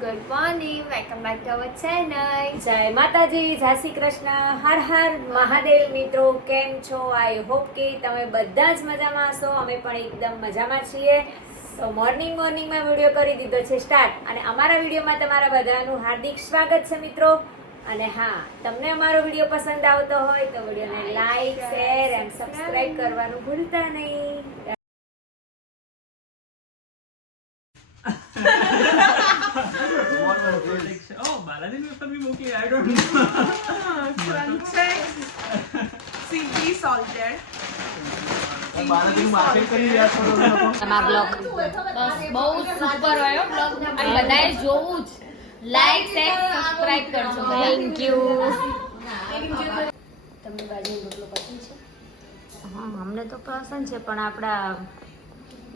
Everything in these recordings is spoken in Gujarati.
Good morning, welcome back to our channel. જય માતાજી, જય શ્રી કૃષ્ણ, હર હર મહાદેવ. મિત્રો કેમ છો? આઈ હોપ કે તમે બધા જ મજામાં હશો. અમે પણ એકદમ મજામાં છીએ. તો મોર્નિંગમાં વિડીયો કરી દીધો છે સ્ટાર્ટ, અને અમારા વિડીયોમાં તમારા બધાનું હાર્દિક સ્વાગત છે મિત્રો. અને હા, તમને અમારો વિડીયો પસંદ આવતો હોય તો વિડીયોને લાઈક, શેર એન્ડ સબસ્ક્રાઇબ કરવાનું ભૂલતા નહીં. Oh, Balaji will be okay. I don't know. Crunchy, CD salted. તમારો બ્લોગ બસ બહુ સુપર આવ્યો બ્લોગ, અને બધાએ જોવું જ. લાઈક, શેર, સબસ્ક્રાઇબ કરજો. Thank you. તમને બાજરી રોટલો પસંદ છે? હા, અમને તો પસંદ છે, પણ આપણા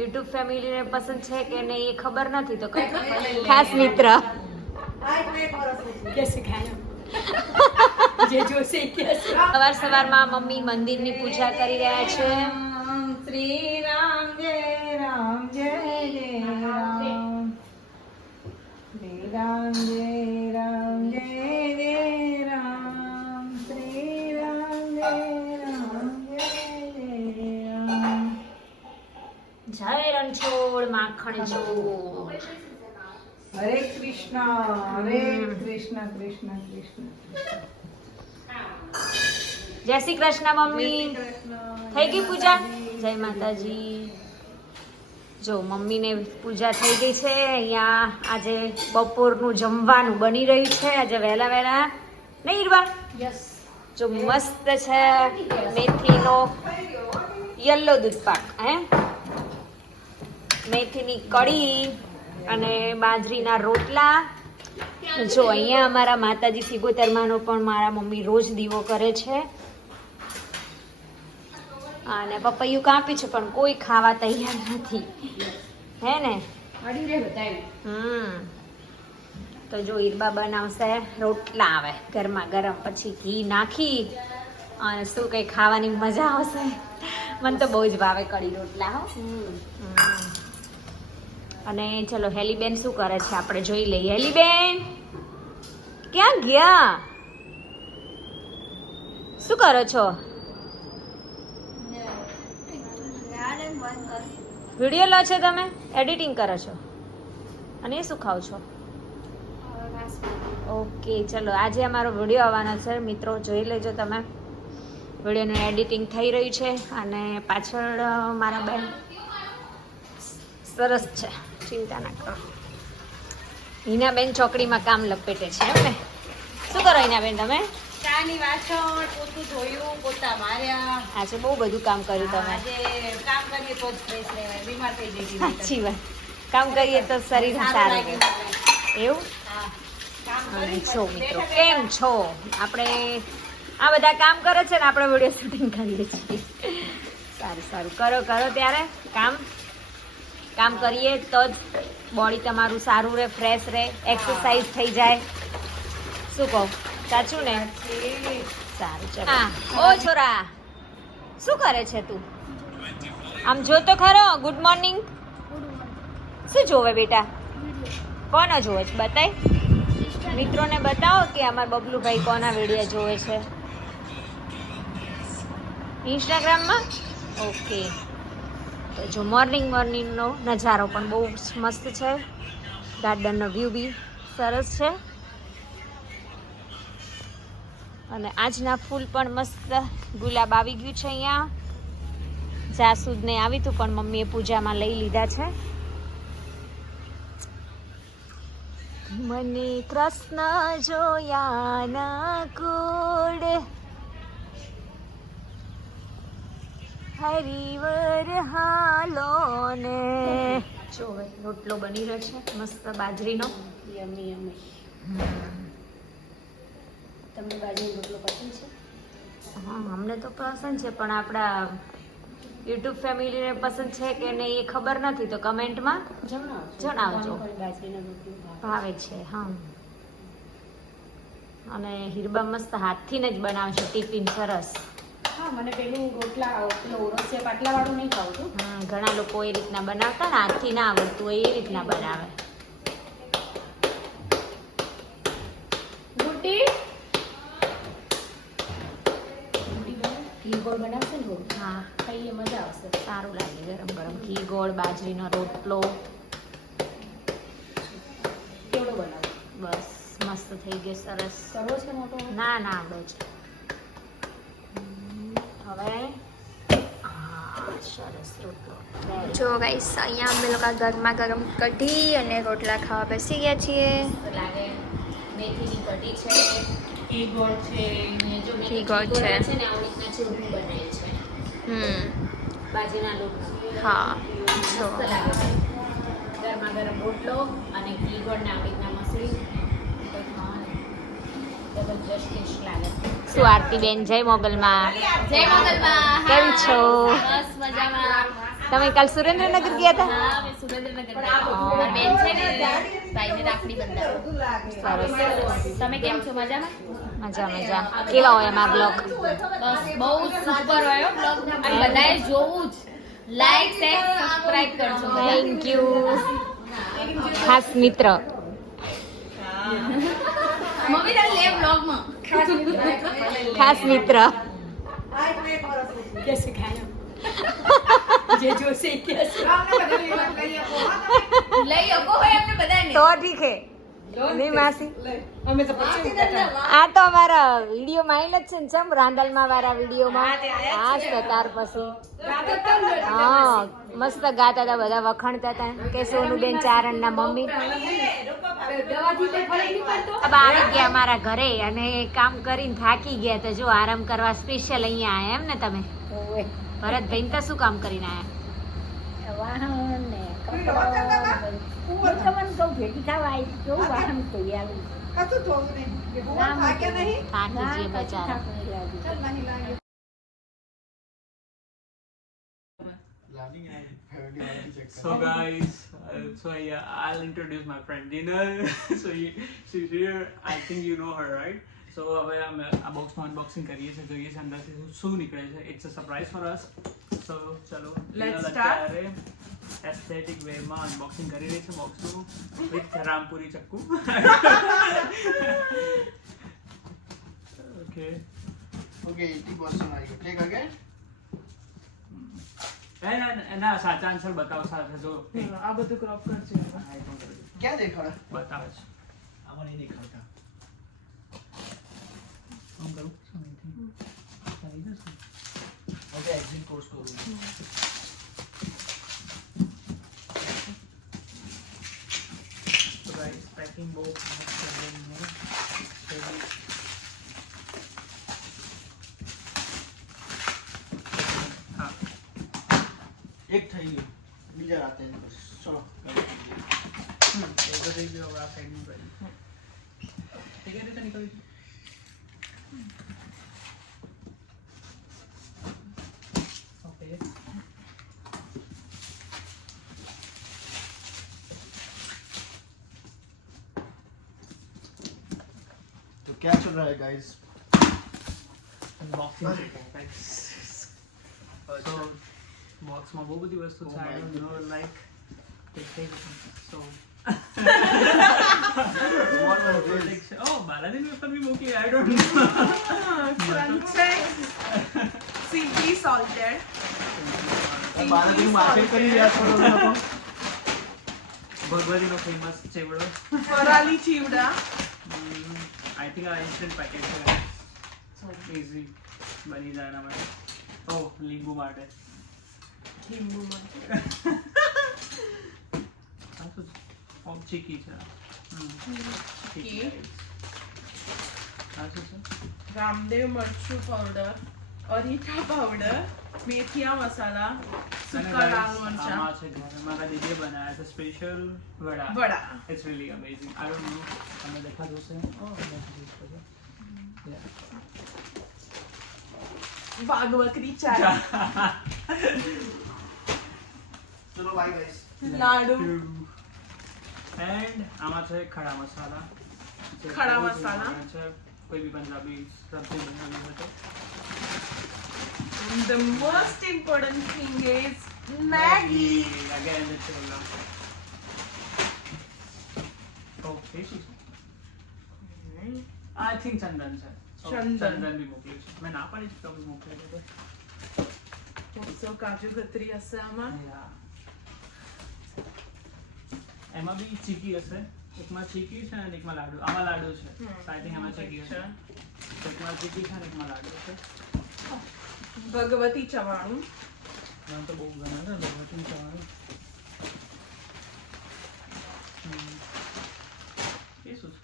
યુટ્યુબ ફેમિલીને પસંદ છે કે નહીં એ ખબર નથી. તો ખાસ મિત્ર સવાર સવારમાં મમ્મી મંદિરની પૂજા કરી રહ્યા છે. શ્રી રામ જય રામ જય જય રામ. શ્રી રામ જય રામ જય જય રામ. શ્રી રામ જય રામ જય જય રામ. જય રણછોડ માખણ ચોર. હરે કૃષ્ણ હરે કૃષ્ણ કૃષ્ણ કૃષ્ણ. જય શ્રી કૃષ્ણ મમ્મી. થઈ ગઈ પૂજા? જય માતાજી. જો મમ્મીને પૂજા થઈ ગઈ છે. અહીંયા આજે બપોરનું જમવાનું બની રહ્યું છે. આજે વહેલા વહેલા નહીં ઈરવા? યસ. જો મસ્ત છે મેથીનો યલો દૂધ પાક, મેથીની કઢી અને બાજરીના રોટલા. જો અહીંયા અમારા માતાજી સિગોતરમાનો પણ મારા મમ્મી રોજ દીવો કરે છે. અને પપૈયું કાપ્યું છે, પણ કોઈ ખાવા તૈયાર નથી, હે ને? તો જો ઈરબા બનાવશે રોટલા, આવે ગરમા ગરમ, પછી ઘી નાખી અને શું કઈ ખાવાની મજા આવશે. મને તો બહુ જ ભાવે કઢી રોટલા. હો. અને ચલો હેલીબેન શું કરે છે આપણે જોઈ લઈએ. હેલીબેન ક્યાં ગયા? શું કરો છો? વિડીયો લો છો તમે? એડિટિંગ કરો છો? અને એ શું ખાવ છો? ઓકે, ચલો આજે અમારો વિડીયો આવવાનો છે મિત્રો, જોઈ લેજો તમે. વિડીયોનું એડિટિંગ થઈ રહ્યું છે અને પાછળ મારા બેન સરસ છે, ચિંતા ના કરો. હિનાબેન ચોકડીમાં કામ લપેટે છે એમ ને? શું કરો હિનાબેન તમે? ચાની વાસણ, પોતું ધોયું, પોતા માર્યા. આજે બહુ બધું કામ કર્યું તમે. આજે કામ કરીએ તો જ ફ્રેશ રહેવાય. બીમાર થઈ જઈ. સાચી વાત, કામ કરીએ તો શરીર સારું રહે. એવું? અને છો મિત્રો, કેમ છો? આપણે આ બધા કામ કરે છે ને આપણે વિડીયો શૂટિંગ કરીએ છીએ. સારું સારું, કરો ત્યારે કામ કરીએ તો જ બોડી તમારું સારું રહે, ફ્રેશ રહે, એક્સરસાઇઝ થઈ જાય. શું કહું, સાચું ને? સારું, ચાલો. હા, ઓ છોરા, શું કરે છે તું? આમ જો તો ખરો. Good morning. શું જોવે બેટા? કોનો જોવે છે? બતાય મિત્રોને, બતાવો કે અમારા બબલુભાઈ કોના વિડીયો જોવે છે ઇન્સ્ટાગ્રામમાં. ઓકે, તો જો મોર્નિંગનો નજારો પણ બહુ મસ્ત છે. ગાર્ડનનો વ્યૂ બી સરસ છે. અને આજના ફૂલ પણ મસ્ત ગુલાબ આવી ગયું છે અહીંયા. જાસૂદને આવી હતું, પણ મમ્મીએ પૂજામાં લઈ લીધા છે. મને કૃષ્ણ જોયા ના કુડ, હરિવર હાલો ને. જો રોટલો બની રહ્યો છે મસ્ત બાજરીનો. યમી યમી. તમને બાજરી રોટલો પસંદ છે? હા, અમને તો પસંદ છે, પણ આપણા યુટ્યુબ ફેમિલીને પસંદ છે કે નહીં એ ખબર નથી. તો કમેન્ટમાં જણાવજો. બાજરીનો રોટલો ભાવે છે. હા, અને હિરબા મસ્ત હાથથી જ બનાવશે ટિફિન. સરસ. હા, મને પેલું રોટલા ઓરસિયા પાટલા વાળું નહીં ખાવતું. ઘણા લોકો એ રીતના બનાવતા ને, હાથથી ના આવડતું હોય એ રીતના બનાવે. ગોળ બનાવશે ને થોડું હા ખાઈએ મજા આવશે. સારું લાગે ગરમ ગરમ ઘી ગોળ બાજરીનો રોટલો કેવડો બનાવો? બસ મસ્ત થઈ ગયો સરસ કરવો છે મોટો? ના ના આવડે છે હવે હા સરસ રોટલો જો ગાઈસ અહીંયા અમે લોકો ગરમા ગરમ કઢી અને રોટલા ખાવા બેસી ગયા છીએ. મસ્ત લાગે. મેથીની કઢી છે, ઘી ગોળ છે, ને જો મેં ઘી ગોળ છે. છે ને આવી રીતના ચૂરમું બનાવ્યું છે બાજરીના લોટનું. હા જો મસ્ત લાગે છે. ગરમા ગરમ રોટલો અને ઘી ગોળ ને આવી રીતના મસળી તો ખાવાનું જબરજસ્ત ટેસ્ટ લાગે. શું આરતી બેન જય મોગલમાં જય મોગલમાં. કેમ છો? બસ મજામાં. તમે કાલ સુરેન્દ્રનગર ગયા હતા હા મેં સુરેન્દ્રનગર ગઈ. મારી બેન છે ને ભાઈને રાખડી બંધાવો. સરસ તમે કેમ છો? મજામાં? મજા મજા કેવા હોય અમારા બ્લોગ બસ બહુ સુપર હોય બ્લોગ અને બધાએ જોવું જ. લાઈક શેર સબસ્ક્રાઇબ કરજો. થેન્ક યુ ખાસ મિત્ર મમ્મી તાર લે બ્લોગમાં ખાસ મિત્ર कैसे खाया જે જોશે कैसे લઈ અકો હોય આપણે બધાને તો ઠીક હે નહીં માસી અમે તો પછી આ તો અમારા વિડીયો માં આવેલ જ છે ને ચમ રાંદલમાં વાળા વિડીયોમાં હા તો ત્યાર પછી હા મસ્ત ગાતા હતા બધા વખાણતા હતા કે સોનુબેન ચારણના મમ્મી દવાથી તો ફરક નહીં પડતો. अब આવી ગયા અમારા ઘરે અને કામ કરીને થાકી ગયા તો જો આરામ કરવા સ્પેશિયલ અહીંયા આયા એમ ને તમે ભરતભાઈ તો શું કામ કરીને આયા વાહન ને કપડો હું તમને કહું ભેગી થવા આવી કેવું વાહન કોઈ આવી થાકી જઈએ બચારા So guys, so yeah, I'll introduce my friend Dinner. She's here. I think you know her, right? So હવે અમે આ બોક્સમાં અનબોક્સિંગ કરીએ છીએ, જોઈએ છે અંદરથી શું નીકળે છે. It's a surprise for us. So ચલો Let's start. એસ્થેટિક વેમાં અનબોક્સિંગ કરી રહી છે બોક્સનું વિથ રામપુરી ચક્કુ. Okay. Okay, 80% आई गई. ठीक है क्या? ના સાચા આન્સર બતાવો સાથે જો આ બધું ક્રોપ કરશે. क्या देखा है? બતાવે છે. हमें नहीं दिखाता. આમ કરું સમયથી થઈ જશે. ओके, एग्जिट कोर्स करूँ. तो गाइस पैकिंग बहुत मस्त कर रही है. हाँ एक था ही. बीजा आते हैं बस. चलो. एक तो देख लो अब आप साइड में पड़ी. ठीक है तो निकल. ओके. तो क्या चल रहा है गाइस? अनबॉक्सिंग करते हैं गाइस. So box में बहुत बड़ी वस्तु Oh है. I my don't know like so What was this? protection. Oh, Balaji ने पर भी मोकली. I don't know. Simply salted. Balaji ने मार्केट कर लिया थोड़ा सा. भगवती नो फेमस चेवड़ो. ફરાલી ચીવડા. I think our instant packet है. Easy बनी जाए ना मैं. Oh, नींबू मार्टे. લીંબુ માં हाँ तो और चिकी है. ચીકી. हाँ तो રામદેવ મરચું પાવડર, અરીઠા પાવડર, મેથીયા મસાલા, સુકા લાલ મરચા, આમાં છે ઘરે મારા દીદીએ બનાવ્યા છે સ્પેશિયલ વડા. વડા. It's really amazing. I don't know. તમને દેખાતું હશે. વાઘ બકરી ચાય, चलो बाय गाइस. લાડુ, એન્ડ આમાં છે ખડા મસાલા. જે ખડા બહુ જ મસાલા. બનાવે છે. કોઈ બી પંજાબી સબ્જી બનાવી હોય તો. and the most important thing is Maggi. Again, it's oh, tasty. I think ચંદન છે. Oh, ચંદન. ચંદન બી મોકલ્યું છે. મેં ના પાડી છે તો બી મોકલ્યું છે. So કાજુ કતરી હશે આમાં. એમાં બી ચીકી હશે, એકમાં ચીકી છે અને એકમાં લાડુ. આમાં લાડુ છે, આઈ થિંક એમાં ચીકી હશે. એકમાં ચીકી છે અને એકમાં લાડુ હશે. ભગવતી ચવાણું. નામ તો બહુ ઘણા છે, ભગવતી ચવાણું. એ શું છે?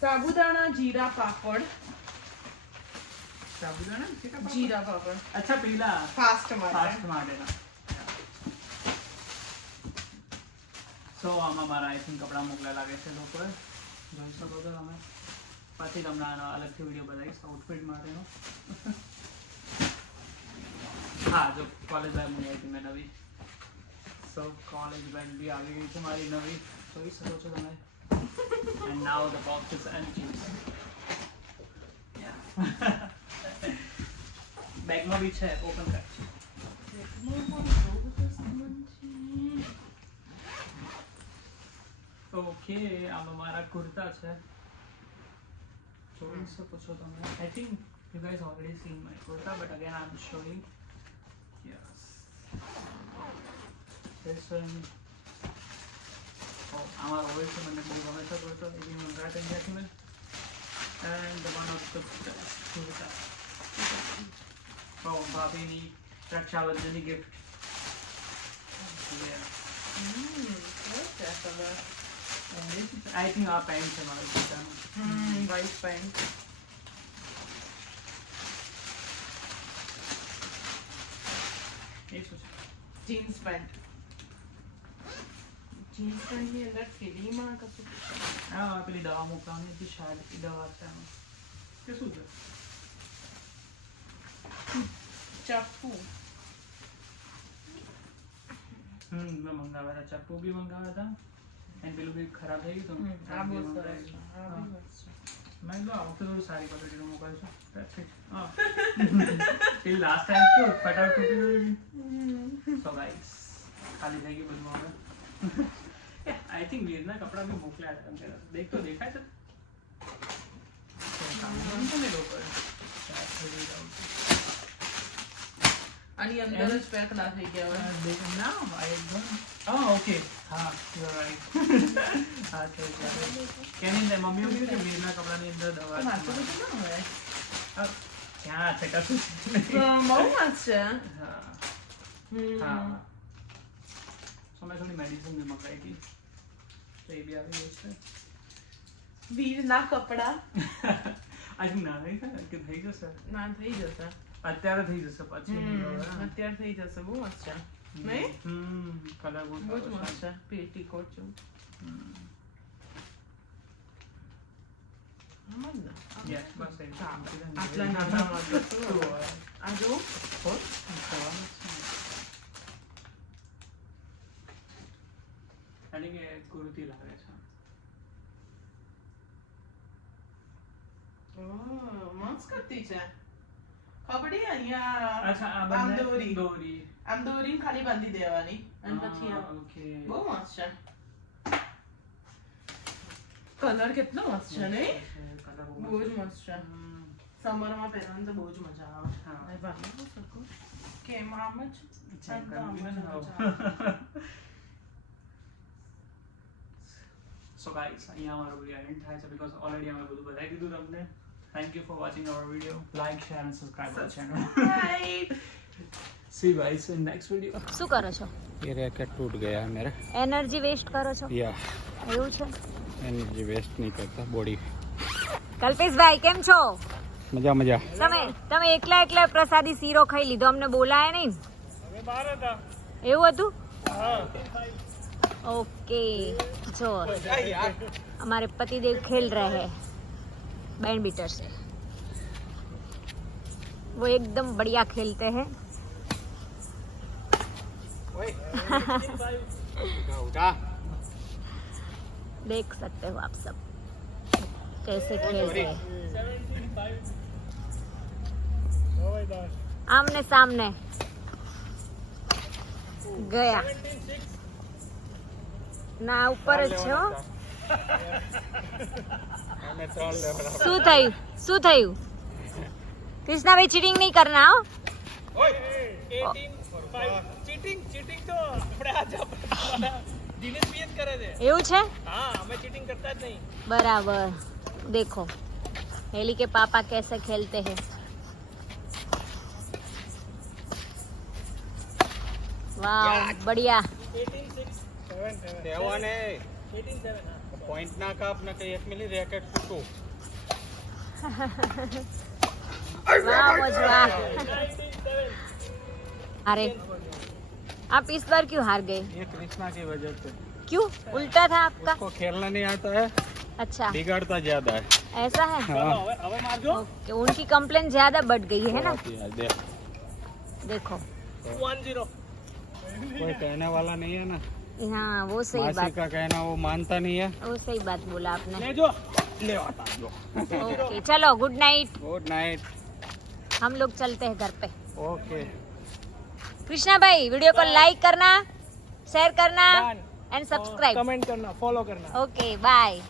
સાબુદાણા જીરા પાપડ. સાબુદાણા જીરા પાપડ અચ્છા, પેલા ફાસ્ટ ફાસ્ટ માટેના. સો આમાં મારા આઈ થિંક કપડાં મોકલા લાગે છે લોકોએ, જોઈ શકો છો તમે. પછી તમને આનો અલગથી વિડીયો બતાવીશ આઉટફિટ માટેનો. હા, જો કોલેજ બેગ મંગાવી હતી મેં નવી. સો કોલેજ બેગ બી આવી ગઈ છે મારી નવી, જોઈ શકો છો તમે. And now the box is empty. બેગમાં બી છે, ઓપન કર. ઓકે, આમાં મારા કુર્તા છે, જોઈ શકો છો તમે. I think you guys already seen my kurta, but again I am showing. Yes, this one. આમાં રોયલ છે, મને બહુ ગમે છે કુર્તો, એ બી મંગાવ્યો ત્યાંથી મેં. And one of the kurta, ભાભીની રક્ષાબંધનની ગિફ્ટ. આઈ થિંક આ પેન્ટ છે મારું પોતાનું. White pant. એ શું છે? Jeans pant. જીન્સ પેન્ટ ની અંદર ફિલીમાં કશું હા, પેલી દવા મૂકવાની હતી શાયદ, એ દવા છે આમાં. કે શું છે? ચપ્પુ. મેં મંગાવ્યા હતા, ચપ્પુ બી મંગાવ્યા હતા, અને પેલું બી ખરાબ થઈ ગયું હતું. આ બહુ સરસ છે. મેં તો આવતું થોડું સારી ક્વોલિટીનું મોકલ્યું છે. That's it. હા. તે લાસ્ટ ટાઈમ તો ફટાફટ તૂટી ગયું. સો ગાઈસ, ખાલી થઈ ગયું બધું હવે. આઈ થિંક વીરના કપડાં બી મોકલ્યા હતા તમે. દેખ તો દેખાય છે. આની અંદર જ પેક ના થઈ ગયા હોય. ના, I don't. Oh, okay. હા, you're right. હા, છે. કેની અંદર મમ્મીઓ કીધું કે વીરના કપડાની અંદર દવા છે. માથું બધું ના હોય. ક્યાં છે કશું? બહુ મસ્ત છે. હા. હા. સો મેં થોડી મેડિસિન બી મંગાવી હતી, તો એ બી આવી ગઈ છે. વીરના કપડા આજ ના નહીં થાય કે થઈ જશે? ના થઈ જશે. અત્યારે થઈ જશે, પછી નહીં હવે. અત્યારે થઈ જશે. બહુ મસ્ત છે. નહીં? કલર બહુ જ મસ્ત છે. પેટીકોટ જેવું. આમાં જ ને? યસ, બસ એ આટલા નાનામાં તો શું હોય? આ જો એટલે કે કુર્તી લાગે છે. મસ્ત કરતી છે. કપડી અહીંયા અચ્છા, આ આમ બંને દોરી. દોરી. આમ દોરીને ખાલી બાંધી દેવાની અને પછી હા, આમ. okay. બહુ મસ્ત છે. કલર કેટલો મસ્ત છે નહીં? કલર બહુ જ મસ્ત છે. સમરમાં પહેરવાની તો બહુ જ મજા આવે. હા. હવે બાંધી શકું કેમ આમ જ ચેક આમ તો આમ જ કરી મજા લો. આવે. So guys, અહીંયા અમારો વિડીયો એન્ડ થાય છે બીકોઝ ઓલરેડી અમે બધું બતાવી દીધું તમને. Thank you for watching our video. Like, share and subscribe our channel. Bye. See you guys in next video. શું કરો છો? ये रैकेट टूट गया है मेरा. એનર્જી વેસ્ટ કરો છો? या એવું છે? एनर्जी वेस्ट नहीं करता बॉडी. કલ્પેશભાઈ કેમ છો? मजा मजा. તમે એકલા એકલા પ્રસાદી શીરો ખાઈ લીધો, અમને બોલાયા નહીં? એવું હતું? ओके, जो हमारे पतिदेव खेल रहे हैं बैंड बीटर से, वो एकदम बढ़िया खेलते हैं. देख सकते हो आप सब कैसे खेलते हैं आमने सामने. गया ના ઉપર જ છો. શું થયું? કૃષ્ણાભાઈ ચીટિંગ નહીં કરના હો. ચીટિંગ તો આપણે આ દિનેશ ભી જ કરે છે. એવું છે હા, અમે ચીટિંગ કરતા જ નહીં. बराबर देखो हेली के पापा कैसे खेलते हैं वाह बढ़िया 18-7 पॉइंट ना का अपना कहीं एक मिली रैकेट फूटो. वाह मजवा अरे आप इस बार क्यों हार गए ये कृष्णा की वजह से. क्यों उल्टा था आपका उसको खेलना नहीं आता है, अच्छा बिगाड़ता ज्यादा है. ऐसा है हाँ. હવે મારજો. ओके उनकी कंप्लेन ज्यादा बढ़ गई है ना देख, देखो 1-0. कोई कहने वाला नहीं है ना. हाँ वो सही मासी बात का कहना वो मानता नहीं है. वो सही बात बोला आपने ले जो ले आता जो. ओके चलो गुड नाइट गुड नाइट. हम लोग चलते हैं घर पे ओके. कृष्णा भाई वीडियो को लाइक करना शेयर करना Done. एंड सब्सक्राइब कमेंट करना, फॉलो करना. Okay bye